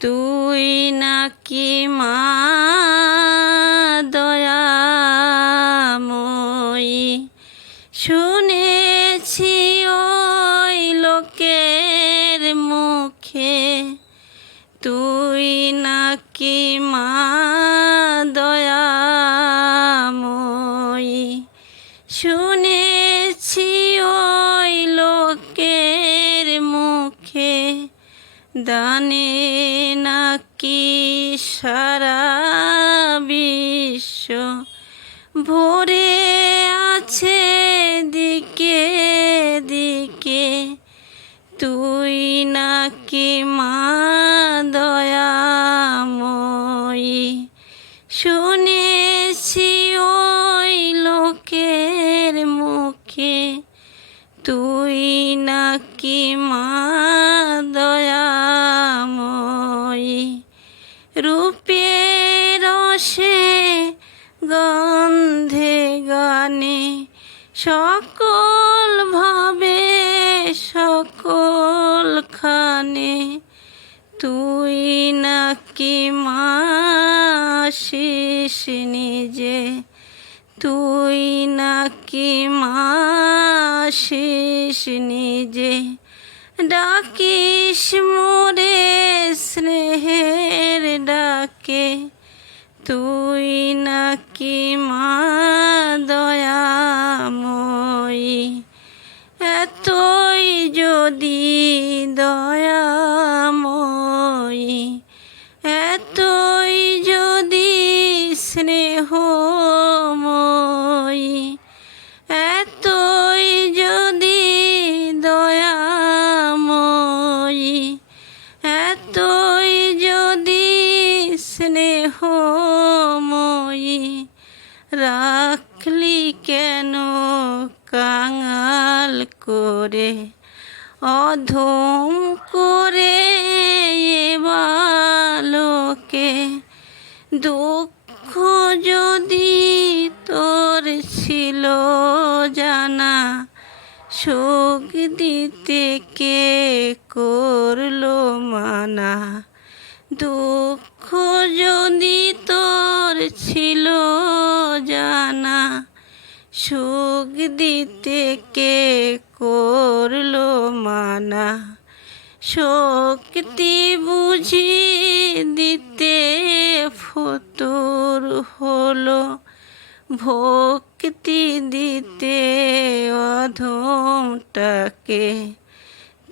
তুই নাকি মা দয়াময়ী? শুনেছি ওই লোকের মুখে তুই নাকি মা দানে নাকি সারা বিশ্ব ভরে আছে দিকে দিকে। তুই নাকি মা দয়াময়ী? শুনেছি ওই লোকের মুখে। তুই নাকি মা গানে সকল ভাবে, সকল খানে। তুই নাকি মা শেষ নিজে। তুই নাকি মা শেষ নিজে। ডাকিস মোরে স্নেহের ডাকে। তুই নাকি মা দয়াময়ী? এতই যদি দয়াময়ী এতই যদি স্নেহময়ী এতই যদি দয়াময়ী এতই রাখলি কেন কাঙাল করে? অধম করে বালকে। দুঃখ যদি তোর ছিল জানা, সুখ দিতে কে করল মানা? দুঃখ যদি তোর ছিল জানা সুখ দিতে কে করল মানা? শক্তি বুঝি দিতে ফতুর হলো। ভক্তি দিতে অধমটাকে।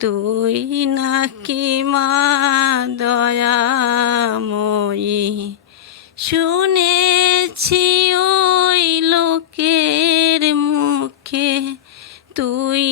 তুই নাকি মা দয়াময়ী? শুনেছি লোকের মুখে তুই